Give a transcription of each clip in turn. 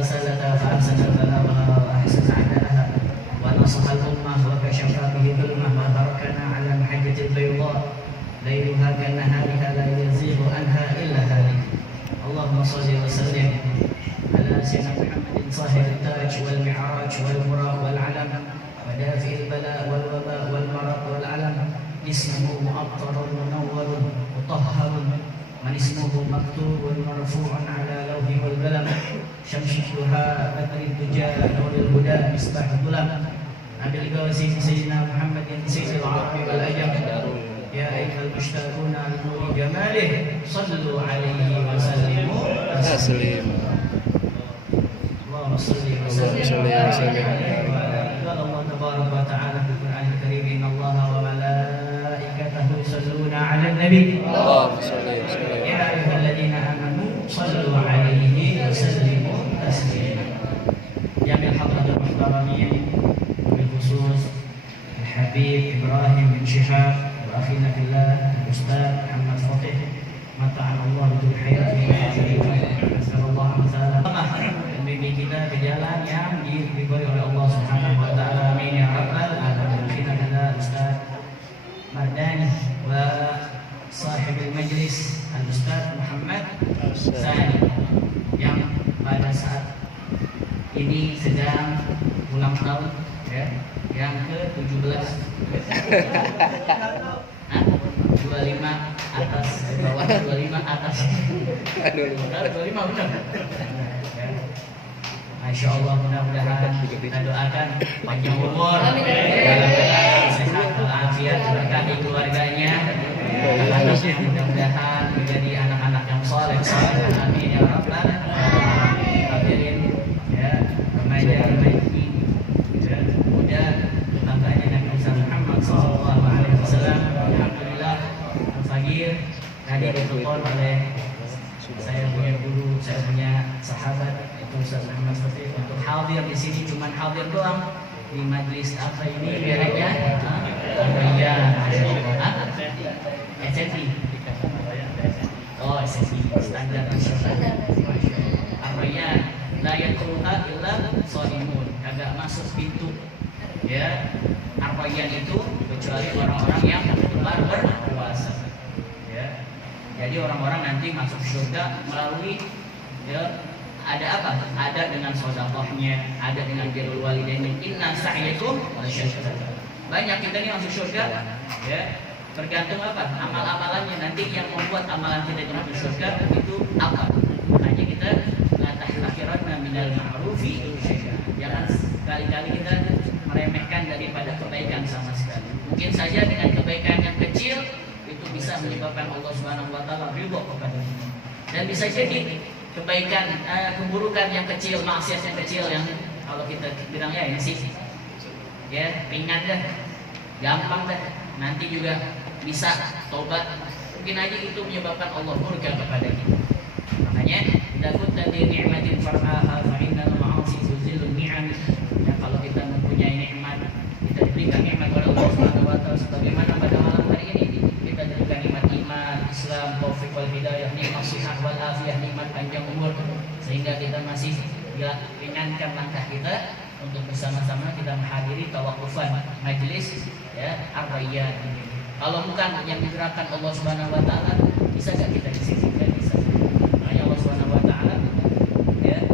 رسالتها فأحسن بلاغها وأحسن عدلها ونصح الأمة وكشف به ظلمه وتركنا على المحجة البيضاء ليلها كنهارها لا يزيغ عنها إلا هالك. اللهم صل وسلم على سيدنا محمد صاحب التاج والمعراج والبراق والعلم ودافع البلاء والوباء والمرض والعلم. اسمه مؤطر منور مطهر من اسمه مكتوب مرفوع على لوح والقلم. شمس الضحى بدر الدجى نور الهدى مصباح الظلم. نبي القاسم سيدنا محمد سيد العرب والأجم. يا أيها المشتاقون لنور جماله صلوا عليه وسلموا تسليما. اللهم صل وسلم عليه. قال الله تبارك وتعالى في القرآن الكريم إن الله وملائكته يصلون على النبي. اللهم صل وسلم. يا أيها الذين آمنوا صلوا عليه وسلموا تسليما. جميع حضرة المحترمين بالخصوص الحبيب إبراهيم بن شهاب وأخينا في الله الأستاذ محمد فتح متعنا الله بالحياة نسأل الله تعالى membimbing kita ke jalan yang diberi oleh Allah Subhanahu wa taala. Amin ya rabbal alamin. Akhirnya kita Ustaz Mardani wa sahibul majlis Al-Ustaz Muhammad Sani yang pada saat ini sedang ulang tahun ya, yang ke-17 25 atas, bawah 25 atas 25 benar. Masya Allah, mudah-mudahan kita doakan panjang umur, sehat walafiat, berkahi keluarganya, anak-anaknya mudah-mudahan menjadi anak-anak yang saleh. Amin ya rabbal alamin. Hadirin ya, remaja-remaji muda bapaknya Nabi Muhammad sallallahu alaihi wasallam. Alhamdulillah al-fagir tadi ditelepon oleh saya punya guru, saya punya sahabat itu Ustaz Muhammad seperti untuk hadir di sini, cuman hadir doang di majlis apa ini biarnya ya SSI. Oh SSI standar nasional. Artinya la yadkhuluha illa shaimun, kagak masuk pintu ya Arbayan itu kecuali orang-orang yang benar berpuasa ya. Jadi orang-orang nanti masuk surga melalui ya, ada apa? Ada dengan sedekahnya, ada dengan birrul walidain. Inna sa'yakum lasyatta. Banyak kita ini masuk surga ya, tergantung apa? Amal-amalannya. Nanti yang membuat amalan kita itu masuk surga itu apa? Makanya kita la tahtaqiranna minal ma'rufi syai'a. Jangan sekali-kali kita meremehkan daripada kebaikan sama sekali. Mungkin saja dengan kebaikan yang kecil itu bisa menyebabkan Allah Subhanahu wa taala ridho kepada kita. Dan bisa jadi kebaikan keburukan yang kecil, maksiat yang kecil yang kalau kita bilang ya ini sih ya ringan dah, gampang dah, nanti juga bisa tobat. Mungkin aja itu menyebabkan Allah murka kepada kita. Makanya takut tadi nikmatin far'aha fa innal ma'asi tuzilun ni'am. Ya, kalau kita mempunyai nikmat, kita diberikan nikmat oleh Allah Subhanahu wa taala sebagaimana pada malam hari ini kita diberikan nikmat iman, Islam, taufik wal hidayah, nikmat sihat wal afiyah, nikmat panjang umur, sehingga kita masih ringankan langkah kita untuk bersama-sama kita menghadiri tawakufan majlis ya Ar-Rayyan ini. Kalau bukan yang digerakkan Allah Subhanahu wa taala, bisa enggak kita di sini? Bisa. Makanya Allah Subhanahu wa taala ya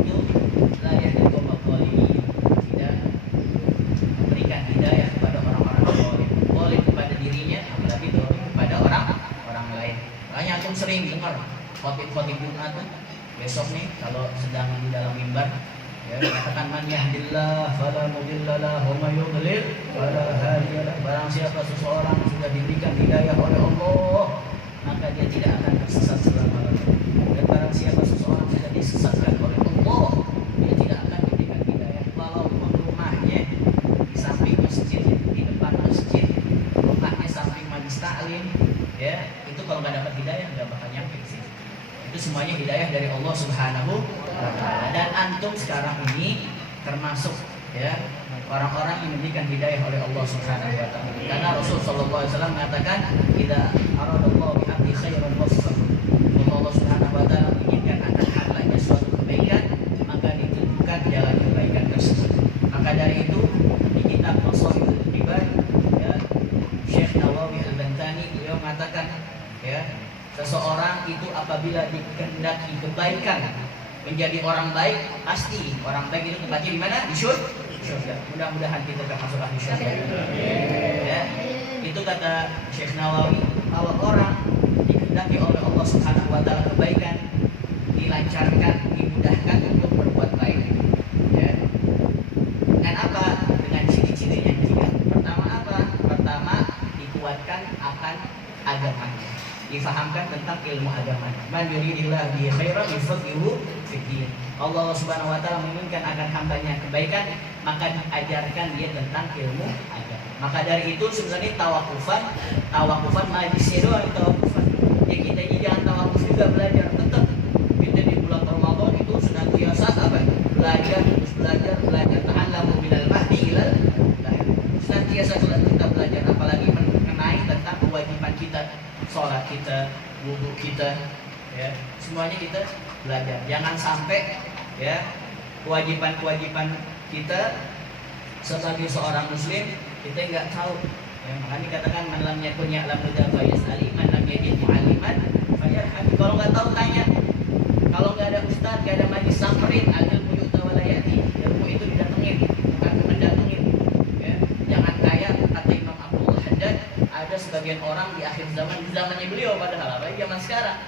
itu la yahdil qawmi tidak memberikan hidayah kepada orang-orang zalim, zalim kepada dirinya, apalagi zalim kepada orang lain. Makanya antum sering dengar khotib-khotib Jumat besok nih kalau sedang di dalam mimbar ya mengatakan man yahdillah fala mudhillalah wa may yudlil fala hadiyalah. Barang siapa seseorang sudah diberikan hidayah oleh Allah, maka dia tidak akan tersesat selama-lamanya. Dan barang siapa seseorang sudah disesatkan oleh Allah, dia tidak akan diberikan hidayah. Walaupun rumahnya di samping masjid, di depan masjid, rumahnya samping majlis taklim ya, itu kalau nggak dapat hidayah nggak bakal nyampe ke sini. Itu semuanya hidayah dari Allah Subhanahu wa taala. Dan antum sekarang ini termasuk ya orang-orang yang diberikan hidayah oleh Allah Subhanahu wa taala. Karena Rasul sallallahu alaihi wasallam mengatakan, "Idza aradallahu bi 'abdi khairan waffaqahu." Allah Subhanahu wa taala menginginkan akan hambanya suatu kebaikan, dikehendaki kebaikan, menjadi orang baik, pasti orang baik itu tempatnya di mana? Di surga. Mudah-mudahan kita termasuk ahli surga. Ya. Itu kata Syekh Nawawi, kalau orang dikehendaki oleh Allah Subhanahu wa taala kebaikan, dilancarkan, dimudahkan untuk berbuat baik. Ya. Dengan apa? Dengan ciri-cirinya tiga. Pertama apa? Pertama, dikuatkan akan agamanya, difahamkan tentang ilmu agama. Man yuridillahu bihi khairan yufaqihuhu fiddin. Allah Subhanahu wa taala menginginkan akan hambanya kebaikan, maka diajarkan dia tentang ilmu agama. Maka dari itu sebenarnya tawakufan majlisnya doang tawakufan. Ya kita ini jangan tawakuf juga, belajar tetap. Kita di bulan Ramadan itu sudah biasa apa? Belajar ta'allamu minal mahdi ilal lahir. Senantiasa kita belajar, apalagi mengenai tentang kewajiban kita, sholat kita, wudhu kita, ya, semuanya kita belajar. Jangan sampai ya kewajiban kita sebagai seorang muslim kita nggak tahu. Ya, makanya dikatakan man lam yakun ya'lamu fa yas'ali, man lam yajid mu'alliman fayarham. Kalau nggak tahu tanya. Kalau nggak ada ustaz, nggak ada majlis samperin, al-ilmu yu'ta wa la ya'ti. Ilmu itu didatengin, bukan mendatengin. Ya, jangan kayak kata Imam Abdullah Haddad, ada sebagian orang di akhir zaman, di zamannya beliau padahal apalagi zaman sekarang.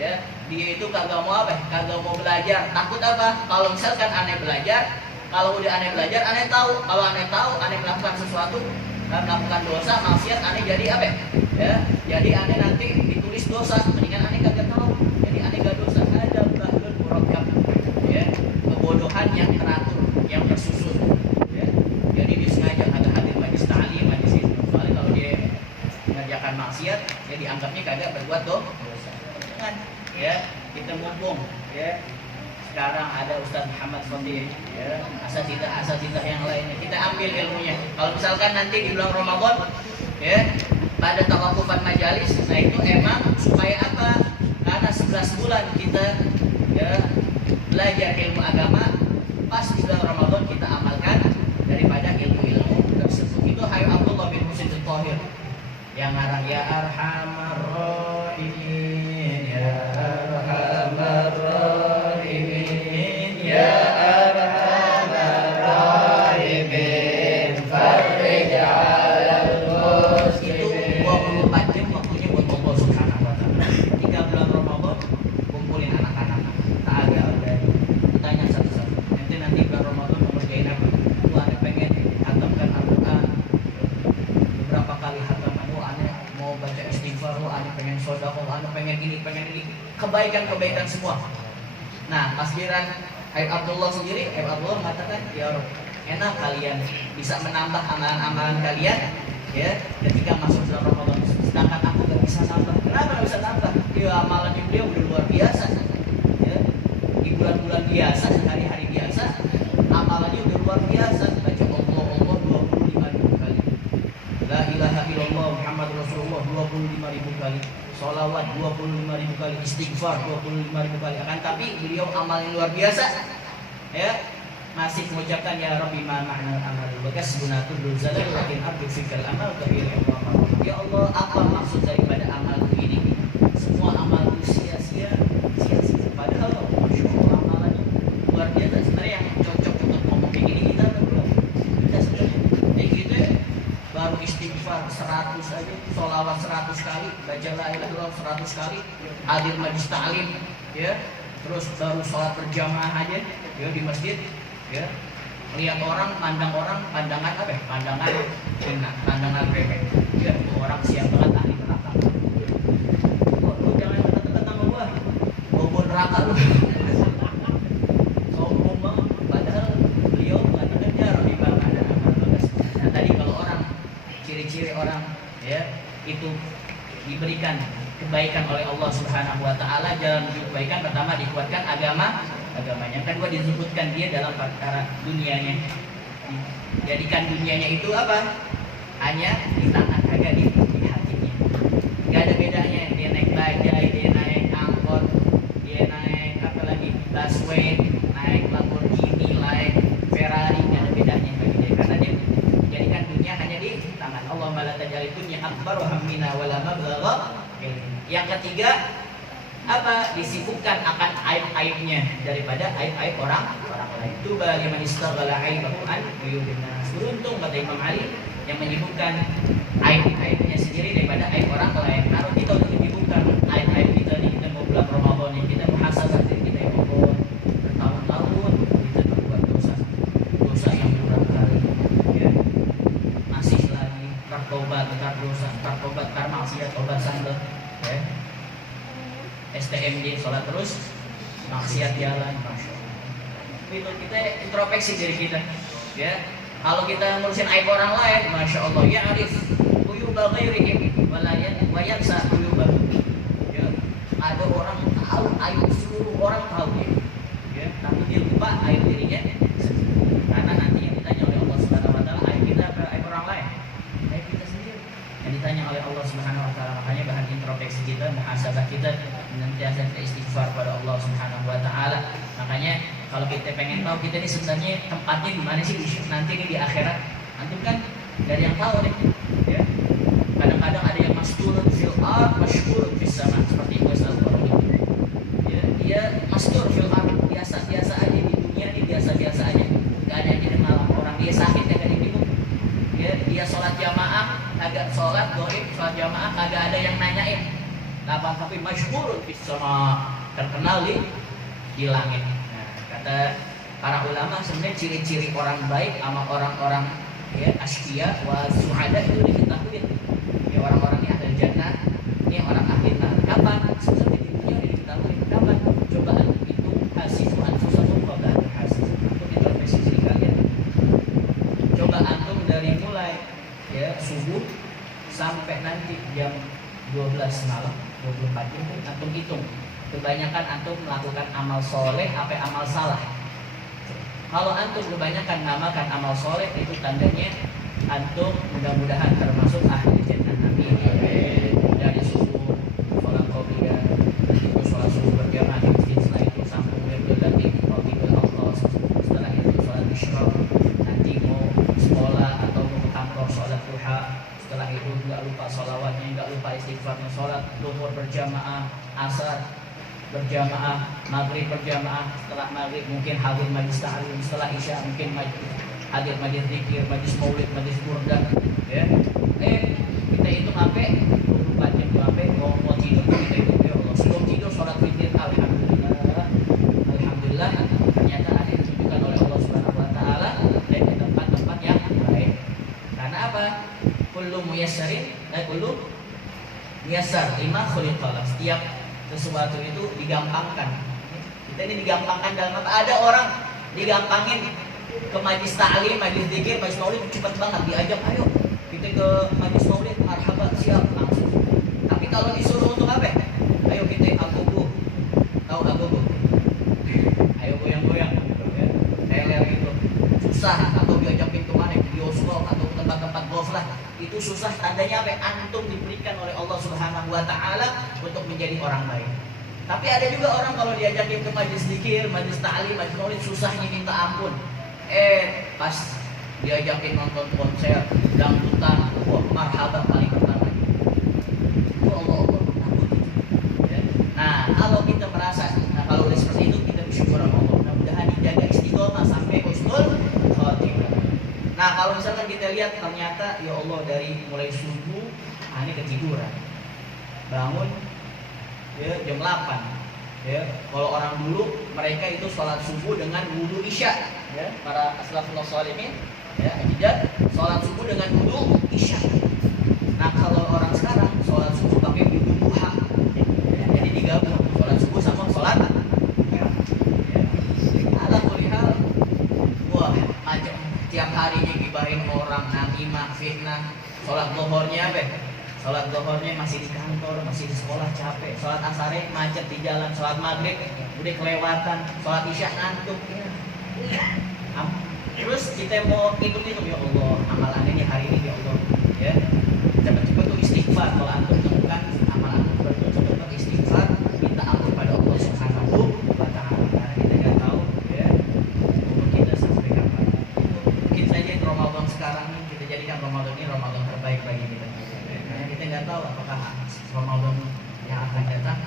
Ya, dia itu kagak mau apa? Kagak mau belajar. Takut apa? Kalau misalkan aneh belajar, kalau udah aneh belajar, aneh tahu. Kalau aneh tahu, aneh melakukan sesuatu dan melakukan dosa, maksiat, aneh jadi apa? Ya, jadi aneh nanti ditulis dosa. Mendingan aneh kagak tahu. Jadi aneh gak dosa. Ada bahlul murakkab. Ya, kebodohan yang teratur, yang tersusun. Ya, jadi dia sengaja ada hadir majlis ta'lim, majlis itu. Soalnya kalau dia mengerjakan maksiat, dia dianggapnya kagak berbuat dosa. Ya, kita mumpung ya sekarang ada Ustaz Muhammad Fadil, ya, asatidzah yang lainnya, kita ambil ilmunya. Kalau misalkan nanti di bulan Ramadan ya pada tawakufan majalis, nah itu emang supaya apa? Karena 11 bulan kita ya belajar ilmu agama, pas di bulan Ramadan kita amalkan daripada ilmu-ilmu tersebut. Itu Hayy Abdullah bin Husain Al-Tahir yang ngarang ya arhamar rahimin, ya arhamar rahimin, ya arhamar rahimin, farij 'alal muslimin. Itu 24 jam waktunya buat Allah Subhanahu wa taala. 3 bulan Ramadan kumpulin anak-anak, tak ada tanya satu-satu. Nanti bulan Ramadan mau ngerjain apa? Gua ada pengen hatamkan Al-Qur'an. Beberapa kali hatam, aneh mau baca istighfar, aneh pengen sedekah, aneh pengen ini. Kebaikan semua. Nah, pas giliran Habib Abdullah sendiri, Habib Abdullah mengatakan, ya Rabb, enak kalian bisa menambah amalan-amalan kalian ya ketika masuk bulan Ramadan. Sedangkan aku gak bisa nambah. Kenapa gak bisa nambah? Ya amalannya beliau udah luar biasa. Ya, di bulan-bulan biasa, sehari-hari biasa, amalannya udah luar biasa. Baca Allah 25.000 kali. La ilaha illallah Muhammad Rasulullah 25.000 kali. Sholawat 25.000 kali, istighfar 25.000 kali. Akan tapi beliau amal yang luar biasa ya, masih mengucapkan ya Rabbi ma ma'na amal wa kasbunatul zalal lakin arju fikal amal kabir ya Allah, apa maksud daripada amalku ini? Semua amalku sia-sia. Padahal Masya Allah amalannya luar biasa. Sebenarnya yang cocok untuk ngomong kayak gini kita belum. Kita sebenarnya kayak gitu ya, baru istighfar 100 aja, sholawat 100 kali, baca la ilaha illallah 100 kali, hadir majlis ta'lim ya, terus baru sholat berjamaah aja ya di masjid ya, lihat orang, pandangan apa ya? Pandangan enak, pandangan remeh ya, orang siap banget ahli neraka. Lu jangan dekat-dekat sama gua, gua neraka lu. Sombong banget, padahal beliau mengatakan ya Rabbi ma ada amal bagas. Nah tadi kalau orang, ciri-ciri orang ya itu diberikan kebaikan oleh Allah Subhanahu wa taala, jalan menuju kebaikan pertama dikuatkan agamanya. Kan gua disebutkan dia dalam perkara dunianya. Jadikan dunianya itu apa? Hanya di tangan, kagak di hatinya. Gak ada bedanya dia naik bajai, dia naik angkot, dia naik apa lagi? Busway, naik Lamborghini, naik Ferrari, gak ada bedanya bagi dia karena dia jadikan dunia hanya di tangan. Allahumma la taj'al dunya akbar hammina wala mablagha ilmi. Yang ketiga, apa? Disibukkan akan aib-aibnya daripada aib-aib orang lain. Itu bagaimana istaghala aibahu an uyubin nas. Beruntung kata Imam Ali yang menyibukkan aib-aibnya sendiri daripada aib orang lain. Kalau kita untuk menyibukkan aib-aib kita nih, kita mau bulan Ramadan nih, kita muhasabah diri kita, ya Allah, bertahun-tahun kita berbuat dosa yang berulang kali, ya. Masih lagi tertobat, tertobat karena maksiat, tobat sanggup, ya. STMJ sholat terus, maksiat jalan, masya Allah. Itu kita introspeksi diri kita, ya. Kalau kita ngurusin aib orang lain, masya Allah, ya arif uyuba ghairihim wayansa uyuba. Ya, ada orang tahu aib seluruh orang tahu ya, tapi dia lupa aib dirinya sendiri. Karena nanti yang ditanya oleh Allah Subhanahu Wa Taala aib kita apa aib orang lain? Aib kita sendiri. Yang ditanya oleh Allah Subhanahu Wa Taala, makanya bahan introspeksi kita, muhasabah kita, senantiasa kita istighfar pada Allah Subhanahu Wa Taala. Makanya kalau kita pengen tahu kita ini sebenarnya tempatnya di mana sih nanti nih di akhirat, antum kan dari yang tahu nih, ya. Kadang-kadang ada yang masturun fil ard, masyhurun fis sama, seperti Ibnu Al-Qurani. Ya, dia mastur fil ard, biasa-biasa aja di dunia, dia biasa-biasa aja. Enggak ada yang dikenal orang, dia sakit ya dari ibu. Ya, dia sholat jamaah, kagak sholat goib, sholat jamaah kagak ada yang nanyain. Tapi masyhurun fis sama, terkenal di langit. Kata para ulama sebenarnya ciri-ciri orang baik sama orang-orang ya asqiya wa su'ada itu diketahui. Ya orang-orang ini ahli jannah, ini orang ahli neraka. Kapan? Sebenarnya titiknya udah diketahui. Kapan? Cobaan itu hasisu anfusakum qabla an tuhasibu. Untuk introspeksi diri kalian. Coba antum dari mulai ya subuh sampai nanti jam 12 malam, 24 jam antum hitung. Kebanyakan antum melakukan amal soleh apa amal salah. Kalau antum kebanyakan ngamalkan amal soleh, itu tandanya antum mudah-mudahan termasuk ahli jannah. Amin. Dari subuh sholat qobliyah, itu sholat subuh berjamaah di masjid, setelah itu sambung wirdul qabliyah Allah, setelah itu sholat isyraq, nanti mau sekolah atau mau ke kantor sholat duha, setelah itu nggak lupa sholawatnya, nggak lupa istighfarnya, sholat duhur berjamaah, asar berjamaah, maghrib berjamaah, setelah maghrib mungkin hadir majlis ta'lim, setelah isya mungkin hadir majlis zikir, majlis maulid, majlis burdah, ya. Kita hitung sampai 24 jam sampai mau tidur kita hitung, ya Allah. Sebelum tidur sholat witir, alhamdulillah ternyata ada ditunjukkan oleh Allah Subhanahu Wa Taala dan di tempat-tempat yang baik. Karena apa? Kullu muyassarin, kullu muyassar lima khuliqalah. Setiap sesuatu itu digampangkan. Kita ini digampangkan dalam apa? Ada orang digampangin ke majlis ta'lim, majlis zikir, majlis maulid cepat banget diajak, ayo kita ke majlis maulid, marhaba, siap, langsung. Tapi kalau disuruh untuk apa? Ayo kita agogo. Tahu agogo? Ayo goyang-goyang gitu ya. Teler gitu. Susah. Atau diajakin ke mana? Ke bioskop atau ke tempat-tempat golf lah. Itu susah, tandanya apa? Antum diberikan oleh Allah Subhanahu Wa Taala untuk menjadi orang baik. Tapi ada juga orang kalau diajakin ke majlis zikir, majlis ta'lim, majlis maulid susahnya minta ampun. Pas diajakin nonton konser dangdutan, wah marhaba paling pertama. Allah ya. Nah, kalau kita merasa, kalau udah seperti itu kita bersyukur sama Allah. Mudah-mudahan dijaga istiqomah sampai husnul khotimah. Nah, kalau misalkan kita lihat ternyata ya Allah dari mulai subuh ini ketiduran. Bangun ya jam 8. Ya, kalau orang dulu mereka itu sholat subuh dengan wudu isya, ya, para aslafus sholihin, ya, ajidat sholat subuh dengan wudu isya. Nah, kalau orang sekarang sholat subuh pakai wudu duha. Ya, jadi digabung sholat subuh sama sholat ya. Ala kulli hal, wah, macam tiap harinya gibahin orang, namimah, fitnah. Sholat zuhurnya apa? Sholat zuhurnya masih di kantor, masih di sekolah capek. Sholat asarnya macet di jalan. Sholat maghrib udah kelewatan. Sholat isya ngantuk. Ya. Terus kita mau hitung-hitung, ya Allah, amalan ini hari ini ya Allah. Ya, cepat-cepat tuh istighfar. Kalau antum temukan amalan antum cepat-cepat istighfar, minta ampun pada Allah Subhanahu Wa Taala. Karena kita nggak tahu, ya, umur kita sampai kapan. Mungkin saja Ramadan sekarang kita jadikan Ramadan ini Ramadan terbaik bagi kita. Karena kita nggak tahu apakah Ramadan yang akan datang,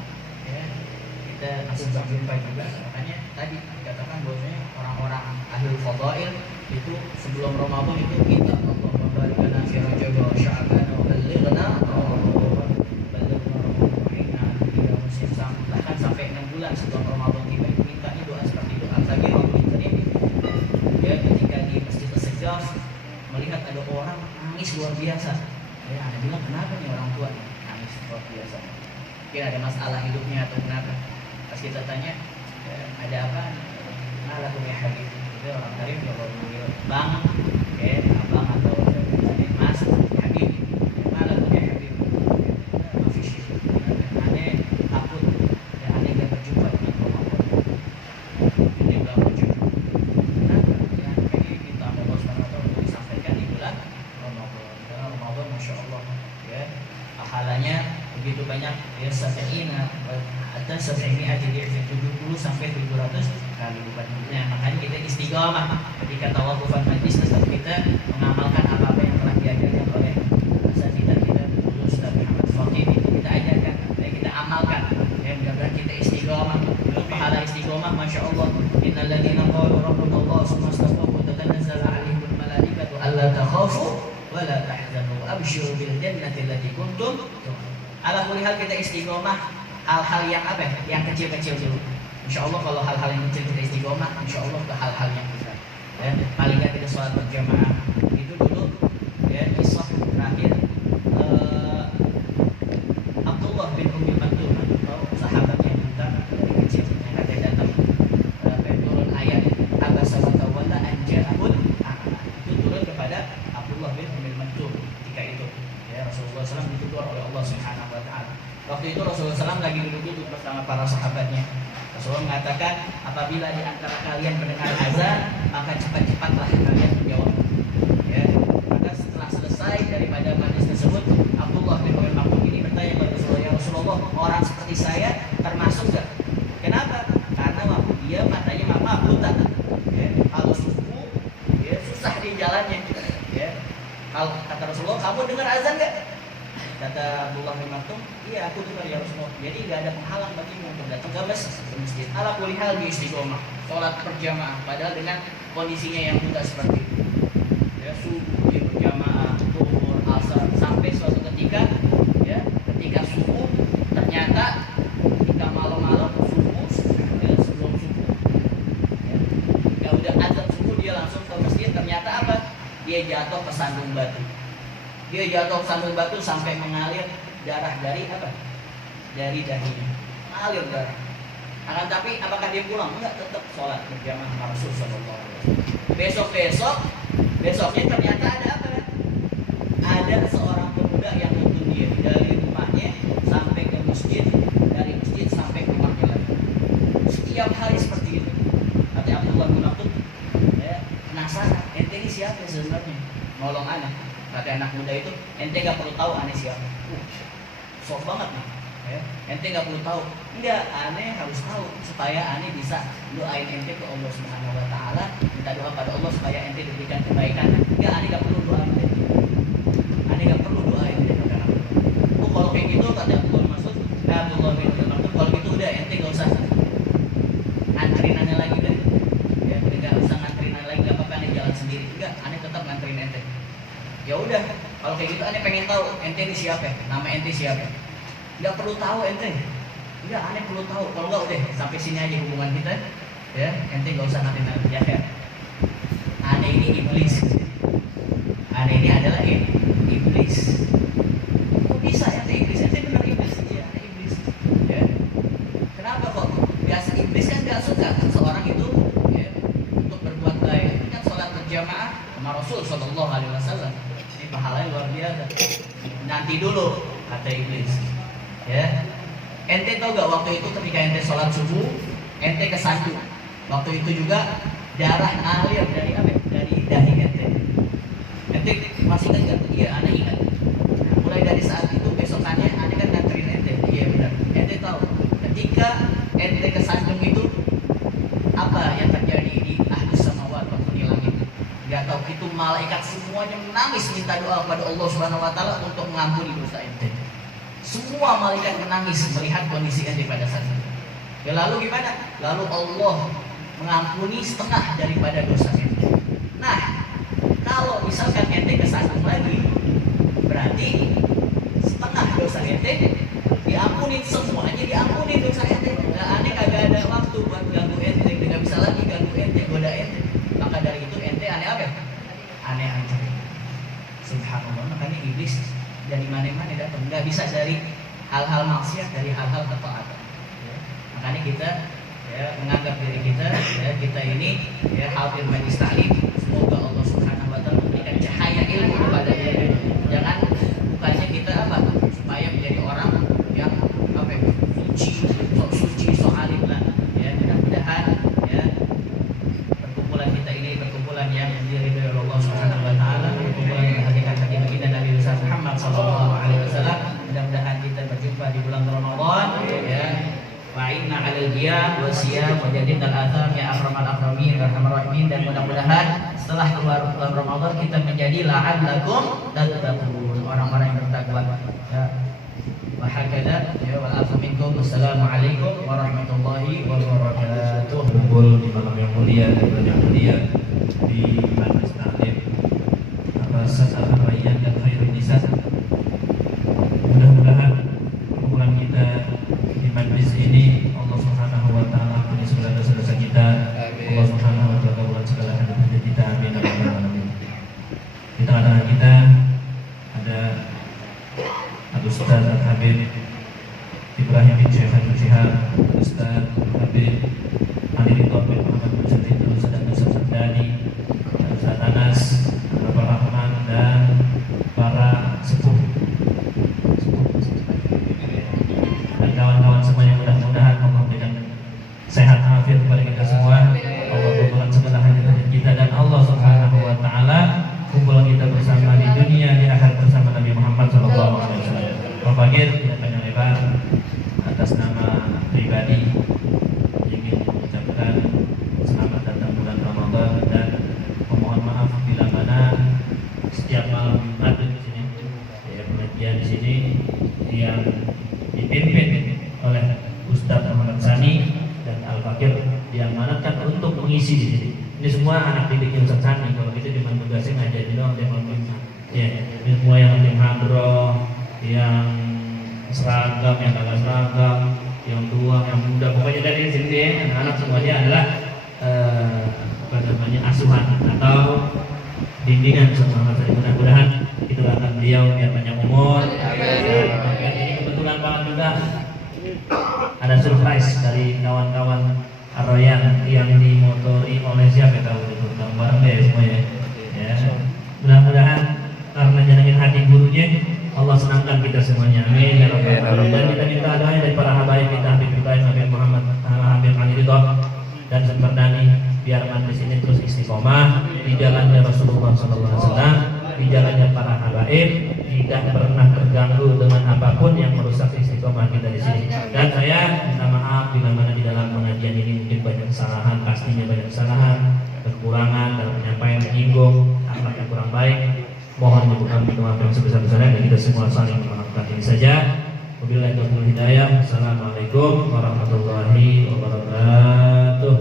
ya, kita masih berjumpa juga. Makanya tadi dikatakan bahwasanya orang-orang ahlul fadail itu sebelum Ramadan itu kita Allahumma barik lana fi Rajab wa Sya'ban wa ballighna bahkan sampai 6 bulan sebelum Ramadan tiba mintanya doa seperti itu. Al-Fajr ini ya, ketika di Masjid As-Sajjah melihat ada orang nangis luar biasa. Ya, ada bilang kenapa nih orang tua nih nangis luar biasa? Mungkin ada masalah hidupnya atau kenapa? Pas kita tanya, ada apa? Malah punya Habib. Itu orang Arif ya kalau bilang bang, abang atau mas Habib. Malah punya Habib. Mafish. Aneh takut dan aneh gak berjumpa dengan Ramadan. Ini gak berjumpa. Kenapa? Ya, ini kita Allah SWT untuk disampaikan di bulan Ramadan. Karena Ramadan Masya Allah ya, pahalanya begitu banyak ya, sabiina ada sabiina jadi 70 sampai 700 kali lipat. Nah, makanya kita istiqomah ketika tawafufan majlis tetap kita mengamalkan apa-apa yang telah diajarkan oleh asatidzah kita dulu Ustaz Muhammad Fakih, itu kita ajarkan dan kita amalkan ya, mudah-mudahan kita istiqomah. Pahala istiqomah Masya Allah, innal ladzina qalu rabbuna Allah tsumma istaqamu tatanazzalu 'alaihimul malaikatu alla takhafu wa la tahzanu wa abshiru bil jannati allati kuntum tu'adun. Ala kulli hal kita istiqomah hal-hal yang apa? Yang kecil-kecil dulu. Insya Allah kalau hal-hal yang kecil kita istiqomah, insya Allah ke hal-hal yang besar. Ya, paling nggak kita sholat berjamaah itu dulu. Ya, kisah terakhir Abdullah bin Ummi Maktum, atau sahabat yang buta dari kecil yang ada datang turun ayat abasa wa tawalla an ja'ahul a'ma. Itu turun kepada Abdullah bin Ummi Maktum ketika itu. Ya, Rasulullah SAW ditegur oleh Allah Subhanahu Wa Taala. Waktu itu Rasulullah SAW lagi duduk bersama para sahabatnya. Rasulullah mengatakan, apabila di antara kalian mendengar azan, maka cepat-cepatlah kalian menjawab. Ya, maka setelah selesai daripada majlis tersebut, Abdullah bin Ummi Maktum ini bertanya kepada Rasulullah, ya Rasulullah, orang seperti saya termasuk gak? Kenapa? Karena waktu dia matanya maaf buta. Ya, kalau subuh, ya, susah di jalannya. Ya, kalau kata Rasulullah, kamu dengar azan gak? Kata Abdullah bin Maktum, iya aku dengar ya Rasulullah. Jadi gak ada penghalang bagimu untuk datang ke masjid. Ala kulli hal di istiqomah, sholat berjamaah, padahal dengan kondisinya yang buta seperti itu. Ya, subuh dia berjamaah, zuhur, asar, sampai suatu ketika, ya, ketika subuh ternyata ketika malam-malam subuh, ya, sebelum subuh, ya udah azan subuh dia langsung ke masjid. Ternyata apa? Dia jatuh ke sandung batu. Dia jatuh sandung batu sampai mengalir darah dari apa? Dari dahinya, mengalir darah. Akan tapi apakah dia pulang? Enggak, tetap sholat berjamaah sama Rasul Sallallahu Alaihi Wasallam. Besoknya ternyata ada apa? Ada seorang pemuda yang nuntun dia dari rumahnya sampai ke masjid, dari masjid sampai ke rumahnya lagi. Setiap hari seperti itu. Kata Abdullah bin Maktum, ya, penasaran, ente ini siapa sebenarnya? Nolong anak. Kata anak muda itu, ente gak perlu tahu aneh siapa. Sok banget nih. Ya, ente gak perlu tahu. Enggak, aneh harus tahu supaya aneh bisa doain ente ke Allah Subhanahu Wa Taala, minta doa pada Allah supaya ente diberikan kebaikan. Enggak, aneh gak perlu doain ente. Aneh gak perlu doain ente. Oh, kalau kayak gitu kata Abdullah bin Maktum, kalau gitu udah ente gak usah nganterin aneh lagi deh. Ya, udah gak usah nganterin aneh lagi, gak apa-apa aneh jalan sendiri. Enggak, aneh tetap nganterin ente. Ya udah, kalau kayak gitu aneh pengen tahu ente ini siapa, nama ente siapa. Nggak perlu tahu ente, nggak, aneh perlu tahu. Kalau nggak udah sampai sini aja hubungan kita, ya, ente nggak usah nanti ya. Aneh ini iblis, aneh ini adalah iblis. Kok bisa ente iblis? Ente bener iblis, ya, iblis. Ya, kenapa kok? Biasa iblis kan nggak suka seorang itu, ya, untuk berbuat baik. Kan sholat berjamaah sama Rasul Sallallahu Alaihi Wasallam. Pahalanya luar biasa. Nanti dulu kata iblis. Ya, ente tau gak waktu itu ketika ente sholat subuh, ente kesandung. Waktu itu juga darah ngalir dari apa? Dari dahi ente. Ente masih ingat gak? Iya, aneh ingat. Nah, mulai dari saat itu besokannya aneh kan nganterin ente. Iya benar. Ente tahu ketika ente kesandung itu apa yang terjadi di ahlus samawat waktu di langit? Gak tahu, itu malaikat semuanya menangis minta doa kepada Allah Subhanahu Wa Taala untuk mengampuni dosa ente. Semua malaikat menangis melihat kondisi ente pada saat itu. Ya, lalu gimana? Lalu Allah mengampuni setengah daripada dosa ente. Nah, kalau misalkan ente kesandung lagi, berarti setengah dosa ente diampunin, semuanya diampunin dosa ente. Nah, aneh kagak ada waktu buat ganggu ente, nggak bisa lagi ganggu ente, goda ente. Maka dari itu ente aneh apa? Aneh aja. Subhanallah, makanya iblis dari mana-mana datang, nggak bisa dari hal-hal maksiat, dari hal-hal ketaatan. Ya. Makanya kita menganggap diri kita, kita ini hadir majlis taklim. Semoga Allah Subhanahu Wa Taala memberikan cahaya ilmu kepada kita. Jangan bukannya kita apa? Supaya menjadi orang yang apa? Suci, so alim lah. Ya, mudah-mudahan ya perkumpulan kita ini perkumpulan yang diridhoi oleh Allah Subhanahu Wa Taala, perkumpulan yang hakikat baginda Nabi Muhammad Sallallahu Alaihi Wasallam. Mudah-mudahan kita berjumpa di bulan Ramadan. Ya. Wa'inna 'alal qiyam wa siyam wa jadidal athar ya akramal akramin wa arhamar rahimin, dan mudah-mudahan setelah keluar bulan Ramadan kita menjadi la'allakum tattaqun, orang-orang yang bertakwa. Ya. Wa hakadha ya wal afu minkum. Wassalamualaikum warahmatullahi wabarakatuh. Kumpul di malam yang mulia dan bulan yang mulia di Majlis Taklim atas Al-Rayyan dan Khairun Nisa. Mudah-mudahan kumpulan kita di majlis ini Allah Subhanahu Wa Taala ampuni segala dosa-dosa kita. Allah Subhanahu Wa Taala kabulkan segala hajat kita. Amin ya rabbal alamin. Di tengah-tengah kita ada Ustaz Al-Habib Ibrahim bin Syekh Al-Syihab, Ustaz Al-Habib Ali Ridho bin Muhammad bin Syarif, Ustaz Al-Nasr Sadani, Ustaz Anas, Bapak Rahman, dan para sepuh dan kawan-kawan semuanya. Mudah-mudahan Allah memberikan sehat afiat kepada kita semua. Allah kabulkan segala hajat kita, dan Allah Subhanahu Wa Taala kumpulan kita bersama di dunia, di akhirat bersama Nabi Muhammad Sallallahu Alaihi Wasallam. Fakir tidak panjang lebar, atas nama pribadi ingin mengucapkan selamat datang bulan Ramadan, dan memohon maaf bila mana setiap malam Jumat di sini pengajian di sini yang dipimpin oleh Ustadz Ahmad Sani dan Al Fakir diamanatkan untuk mengisi di sini. Ini semua anak didiknya Ustadz Sani. Kalau kita cuma tugasnya ngajarin doang, dia mau ini semua yang tim hadroh, yang seragam, yang kagak seragam, yang tua, yang muda, pokoknya dari sini anak-anak semuanya adalah asuhan atau bimbingan sama saya. Mudah-mudahan itu akan beliau biar panjang umur. Ini kebetulan banget juga ada surprise dari kawan-kawan Ar-Rayyan yang dimotori oleh siapa tahu itu bareng deh semuanya. Ya. Mudah-mudahan karena nyenengin hati gurunya, Allah senangkan kita semuanya. Amin ya rabbal alamin. Dan kita minta doanya dari para habaib kita, Habib Ibrahim, Habib Muhammad, Habib Ali Ridho dan Semperdani, biar majlis ini terus istiqomah di jalannya Rasulullah SAW, di jalannya para habaib, tidak pernah terganggu dengan apapun yang merusak istiqomah kita di sini. Dan saya minta maaf bila mana di dalam pengajian ini mungkin banyak kesalahan, pastinya banyak kesalahan, kekurangan dalam penyampaian, menyinggung, akhlak yang kurang baik. Mohon dibuka pintu maaf yang sebesar-besarnya, dan kita semua saling memaafkan. Ini saja. Wabillahi taufiq hidayah. Assalamualaikum warahmatullahi wabarakatuh.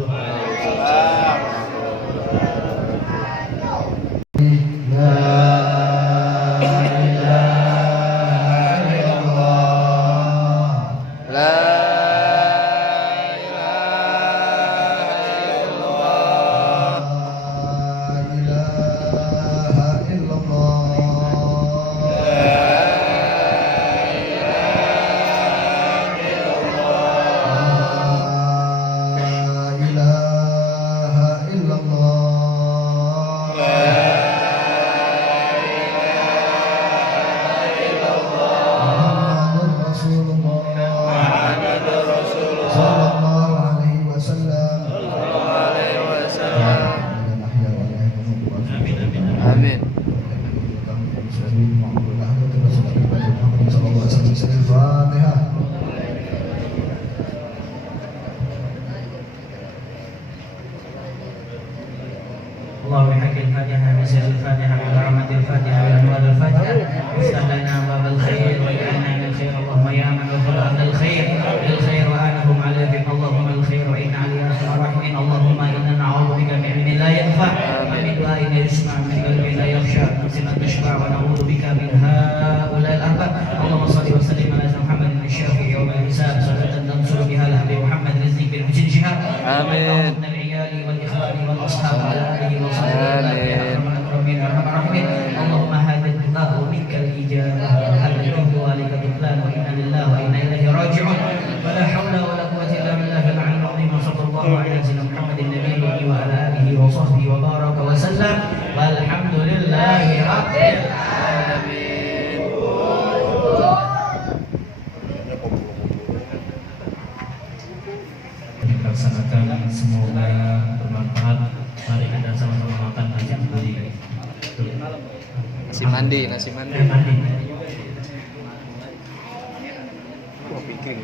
اللهم بحق الفاتحة بسر الفاتحة بكرامة الفاتحة بأنوار الفاتحة افتح لنا باب الخير واجعلنا من الخير اللهم يا من وفق أهل الخير بالخير وآنهم على ذكر اللهم دعاء يسمع من قلب لا يخشى نفس تشفع ونعوذ بك من هؤلاء الأرباب. اللهم صل وسلم على محمد الشافي يوم الحساب صلاة تنصر بها لحبيب محمد رزقك بالحسن شهاب. آمين. من العيال والإخوان والأصحاب وعلى آله وصحبه آمين. الأكرمين أرحم الراحمين. اللهم هذا الدعاء ومنك الإجابة الذي هو لك تقبل وإنا لله وإنا إليه راجعون. ولا حول ولا قوة إلا بالله العلي العظيم. وصلى الله على سيدنا محمد النبي الأمي وعلى آله وصحبه وبارك وسلم والحمد لله رب العالمين. Dilaksanakan, semoga bermanfaat. Mari kita sama-sama makan nasi kebuli. Nasi mandi. Mandi. Kopi kering.